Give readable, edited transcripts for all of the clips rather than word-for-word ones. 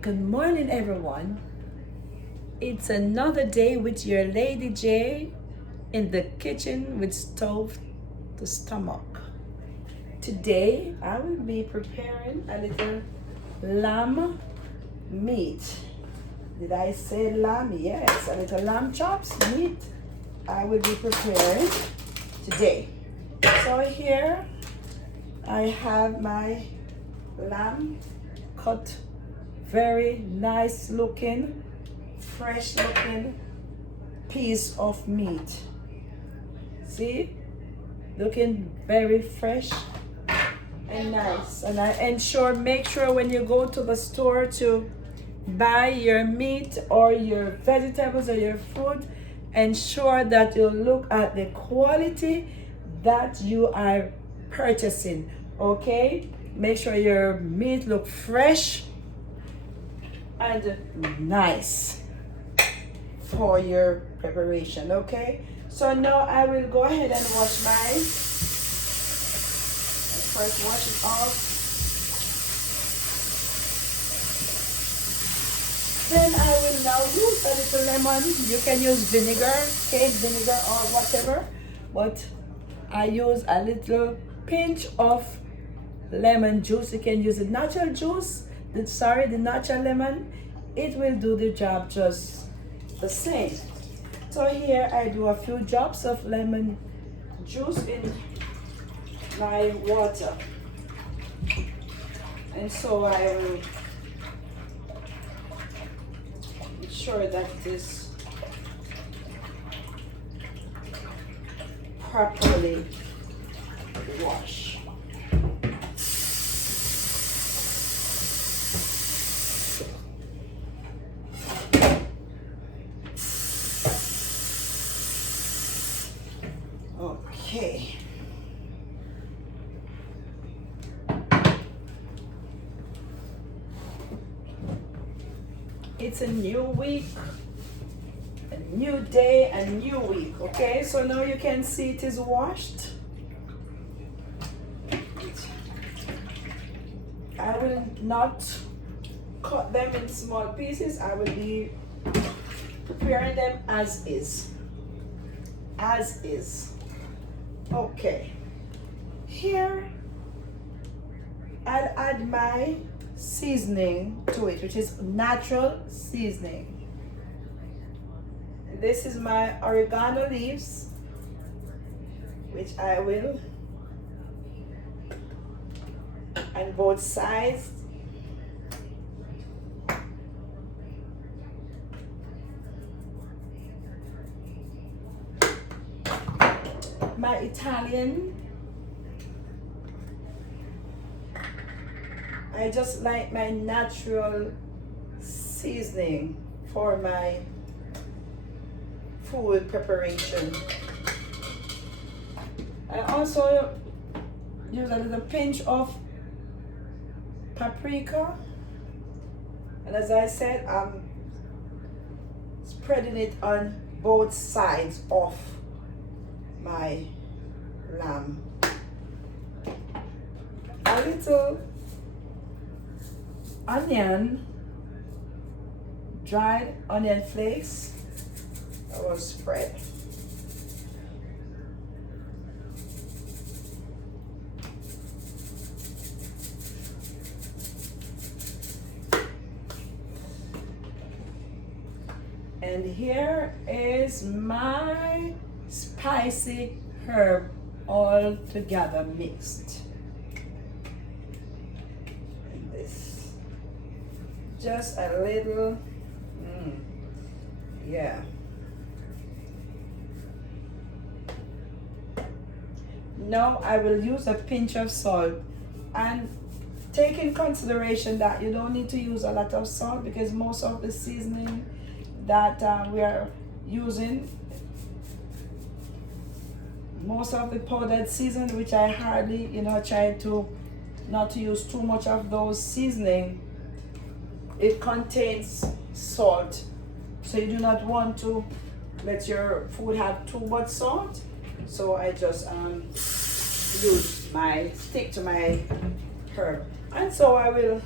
Good morning, everyone. It's another day with your Lady J in the kitchen with stove to stomach. Today, I will be preparing a little lamb meat. Did I say lamb? Yes, a little lamb chops meat I will be preparing today. So here I have my lamb cut, very nice looking, fresh looking piece of meat. See, looking very fresh and nice. And make sure when you go to the store to buy your meat or your vegetables or your food, ensure that you look at the quality that you are purchasing. Okay, make sure your meat look fresh and nice for your preparation. Okay, so now I will go ahead and wash mine. First wash it off, then I will now use a little lemon. You can use vinegar, cake vinegar or whatever, but I use a little pinch of lemon juice. You can use the natural juice, the natural lemon. It will do the job just the same. So here I do a few drops of lemon juice in my water, and so I will make sure that it is properly washed. Okay. It's a new week, a new day, a new week. Okay, so now you can see it is washed. I will not cut them in small pieces. I will be preparing them as is. As is. Okay. Here, I'll add my seasoning to it, which is natural seasoning. This is my oregano leaves, which I will, on both sides. My Italian, I just like my natural seasoning for my food preparation. I also use a little pinch of paprika, and as I said, I'm spreading it on both sides of my lamb. A little onion, dried onion flakes, I will spread. And here is my spicy herb all together mixed. And this, just a little, yeah. Now I will use a pinch of salt, and take in consideration that you don't need to use a lot of salt because most of the seasoning that we are using, most of the powdered seasoning, which I hardly, try to not to use too much of those seasoning, it contains salt. So you do not want to let your food have too much salt. So I just stick to my herb. And so I will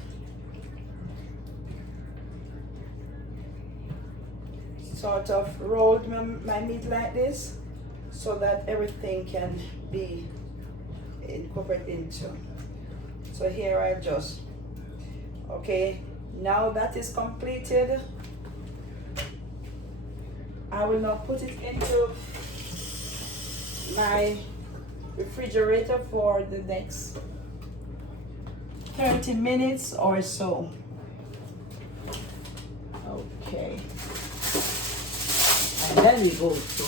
sort of rolled my meat like this so that everything can be incorporated into. So here I just, okay, now that is completed, I will now put it into my refrigerator for the next 30 minutes or so. Okay. And then we go to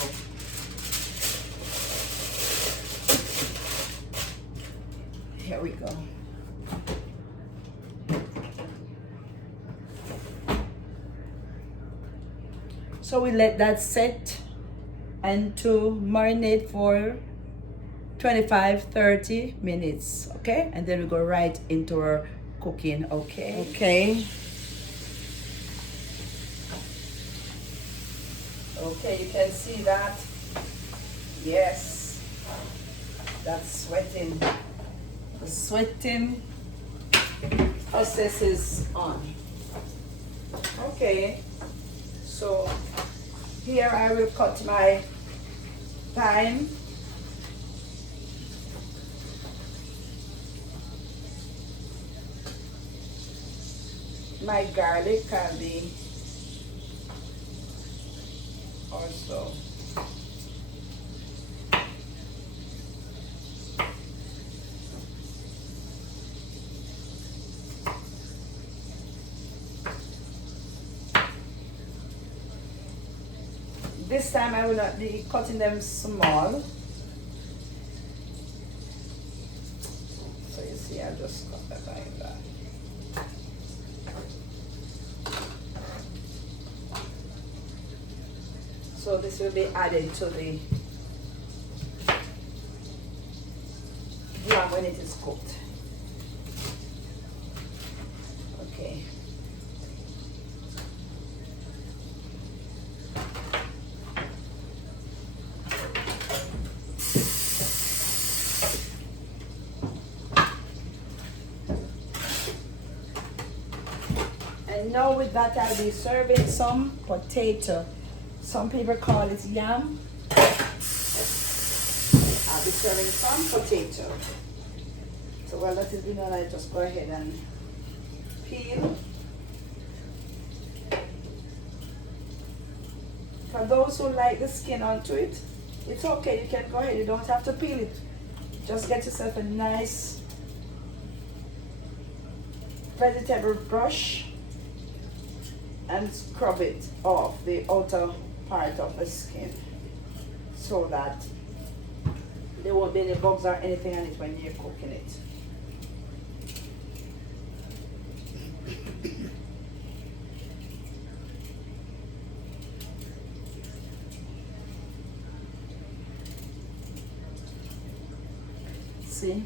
here we go. So we let that set and to marinate for 25-30 minutes, okay? And then we go right into our cooking, okay? Okay. Okay, you can see that. Yes. That's sweating. The sweating process is on. Okay. So here I will cut my thyme. My garlic can be also. This time I will not be cutting them small. So you see, I'll just cut that like that. So this will be added to the lamb when it is cooked. Okay. And now with that I'll be serving some potato. Some people call it yam. I'll be serving some potato. So while that is being done, I just go ahead and peel. For those who like the skin onto it, it's okay. You can go ahead. You don't have to peel it. Just get yourself a nice vegetable brush and scrub it off the outer part of the skin so that there won't be any bugs or anything on it when you're cooking it. See?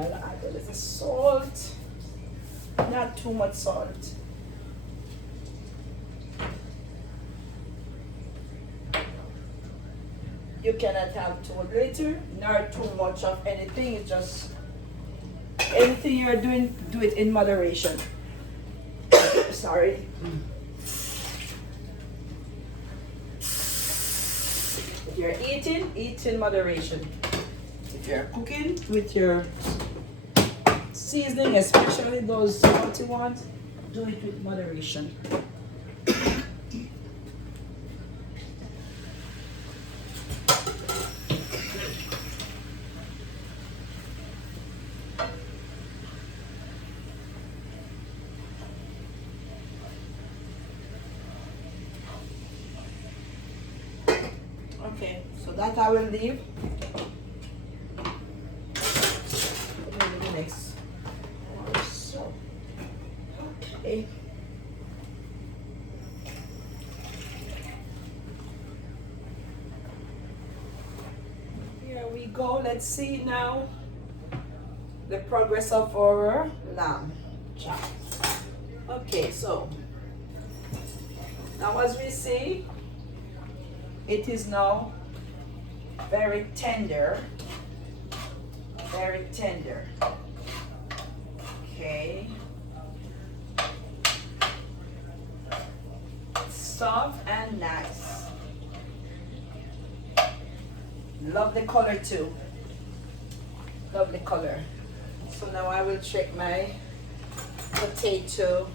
I'll add a little salt, not too much salt. You cannot have too little nor too much of anything. It's just anything you're doing, do it in moderation. Sorry. If you're eating, eat in moderation. If you're cooking with your seasoning, especially those salty ones, do it with moderation. Okay, so that I will leave. go. Let's see now the progress of our lamb chop. Okay, so now as we see, it is now very tender. Very tender. Okay. Soft and nice. Love the color too. Love the color. So now I will check my potato.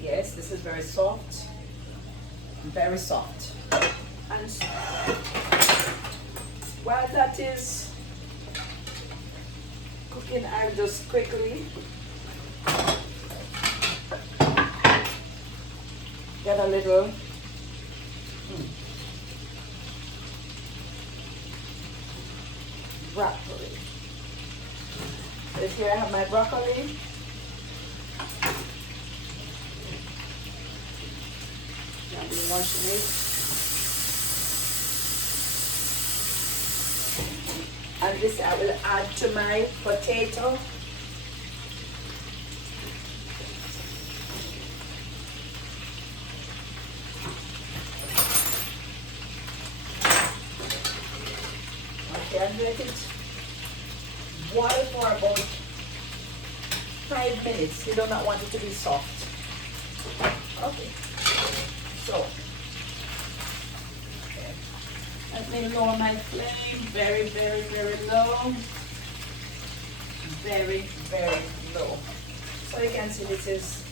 Yes, this is very soft. Very soft. And while that is cooking, I'll just quickly get a little broccoli. So here I have my broccoli. I'll be washing it. And this I will add to my potato. Okay, and let it boil for about 5 minutes. You do not want it to be soft. Okay, so let me lower my flame very, very, very low. Very, very low. So you can see this is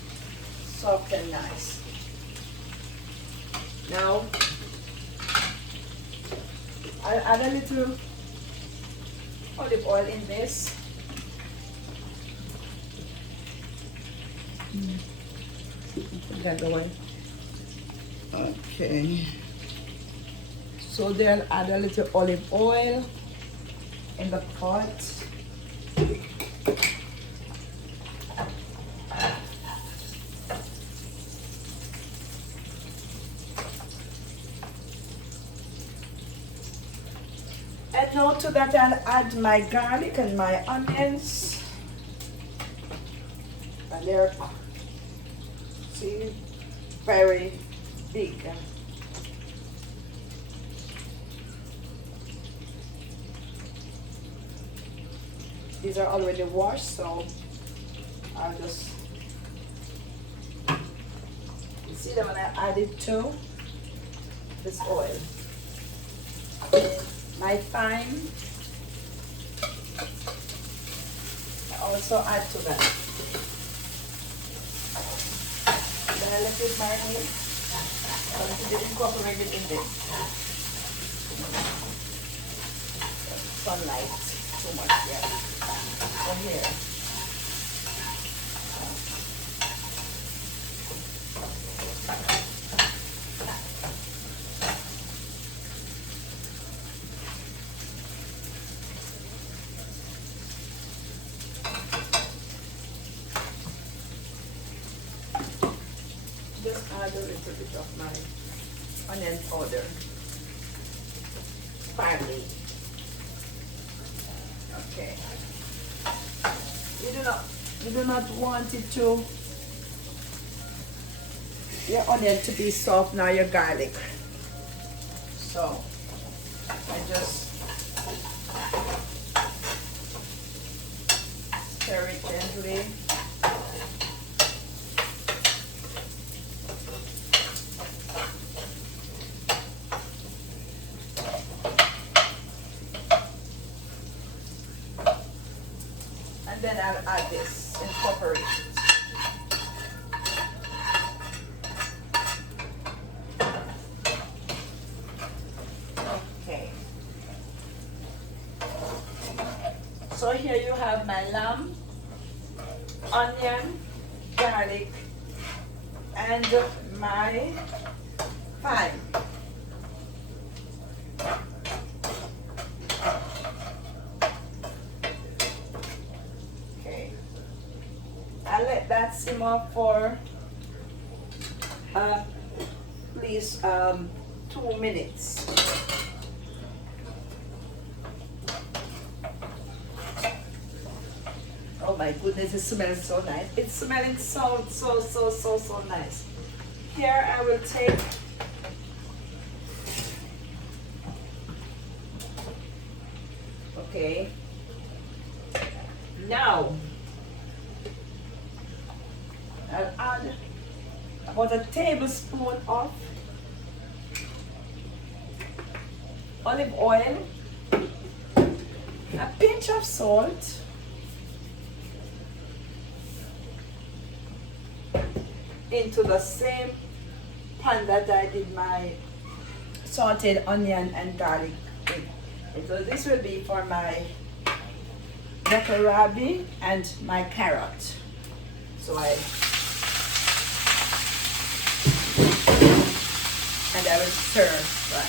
soft and nice. Now, I'll add a little olive oil in this. Put that away. Okay. So then add a little olive oil in the pot. And now to that I'll add my garlic and my onions. And they're, see, very big. These are already washed, so I'll just, you see that when I add it to this oil. My thyme, I also add to that. Then I let it marinate, so it incorporated in this. Sunlight, too much, yeah. So here. Just add a little bit of my onion powder. Finally. Okay. You do not want it to, your onion to be soft, now your garlic. So I just stir it gently. And then I'll add this, incorporate it. Okay. So here you have my lamb, onion, garlic, and my thyme. I'll let that simmer for please 2 minutes. Oh my goodness, it smells so nice. It's smelling so nice. Here I will take okay. Now I'll add about a tablespoon of olive oil, a pinch of salt, into the same pan that I did my sauteed onion and garlic in. And so this will be for my kohlrabi and my carrot. So I will stir fry.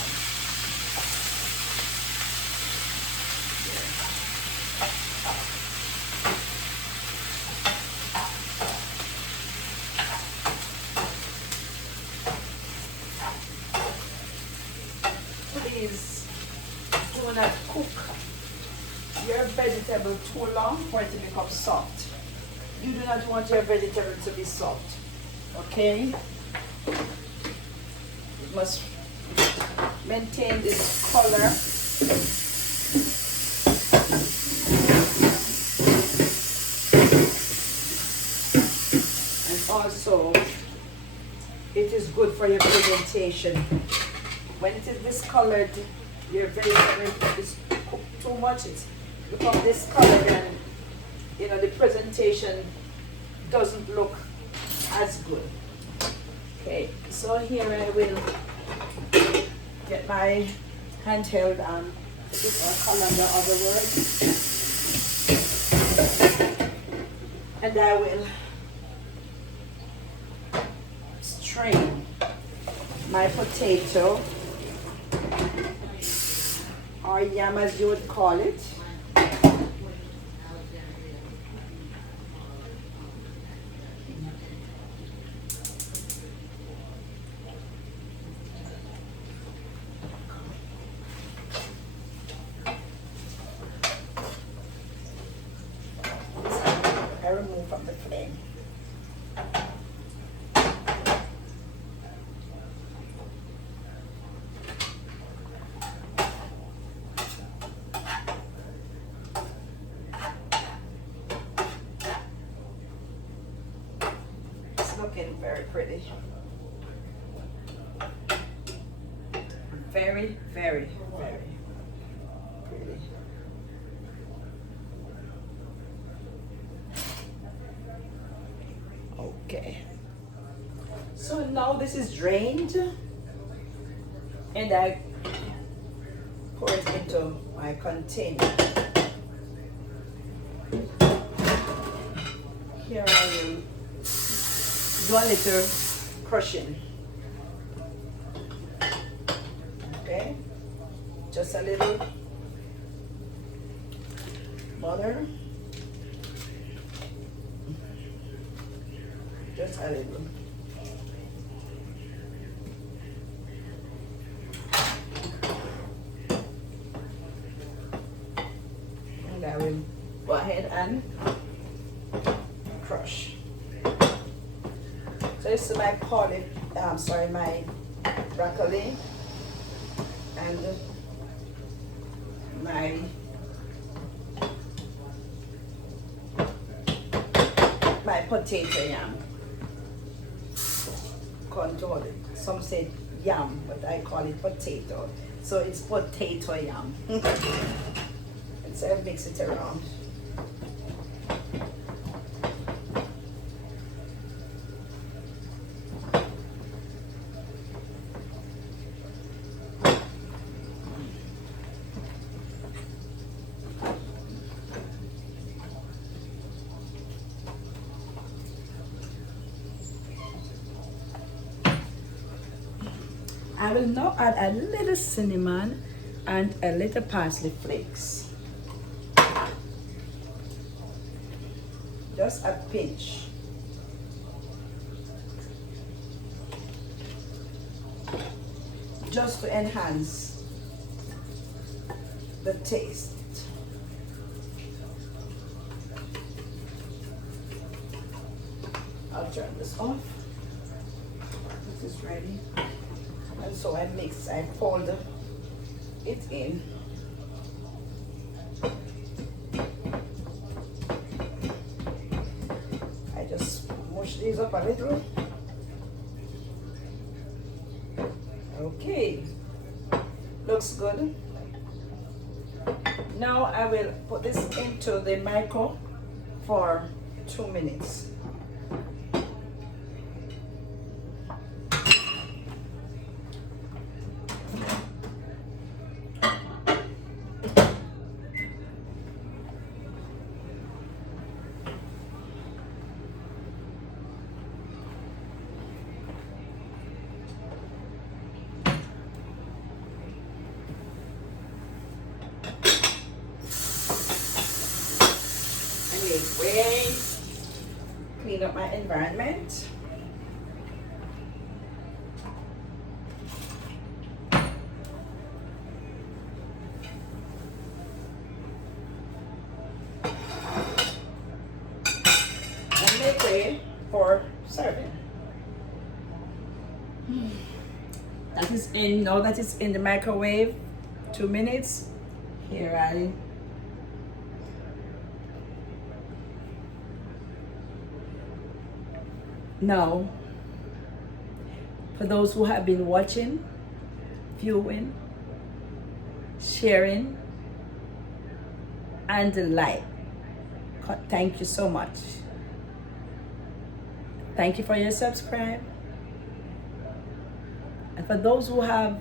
Please do not cook your vegetable too long for it to become soft. You do not want your vegetable to be soft, okay? It must maintain this color. And also, it is good for your presentation. When it is discolored, your vegetable is cooked too much, it's become discolored, and you know the presentation doesn't look as good. Okay, so here I will get my handheld or colander of the word, and I will strain my potato, or yam as you would call it. I remove from the flame. Looking very pretty. Very, very, very pretty. Okay. So now this is drained, and I pour it into my container. Here I will do a little crushing. Okay, just a little butter, just a little. And I will go ahead and crush. So this is my my broccoli and my potato yam. Control it. Some say yam, but I call it potato. So it's potato yam. And so I mix it around. I will now add a little cinnamon and a little parsley flakes. Just a pinch. just to enhance the taste. I'll turn this off. This is ready. And so I fold it in. I just mush these up a little. Okay, looks good. Now I will put this into the micro for 2 minutes. Way clean up my environment. And make way for serving. That is in, now that it's in the microwave, 2 minutes. Here I now, for those who have been watching, viewing, sharing, and like, thank you so much. Thank you for your subscribe. And for those who have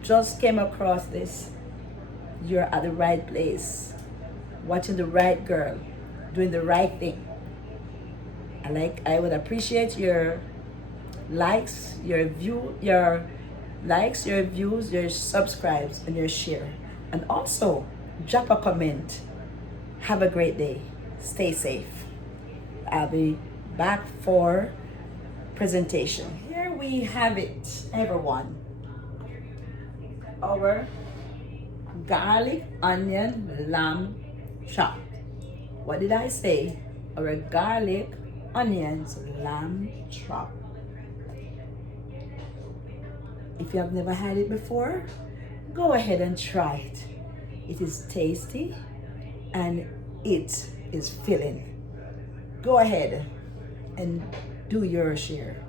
just came across this, you're at the right place, watching the right girl, doing the right thing. I would appreciate your likes, your likes, your views, your subscribes, and your share. And also, drop a comment. Have a great day. Stay safe. I'll be back for presentation. Here we have it, everyone. Our garlic, onion, lamb chop. What did I say? Our garlic, onions, lamb chop. If you have never had it before, go ahead and try it. It is tasty and it is filling. Go ahead and do your share.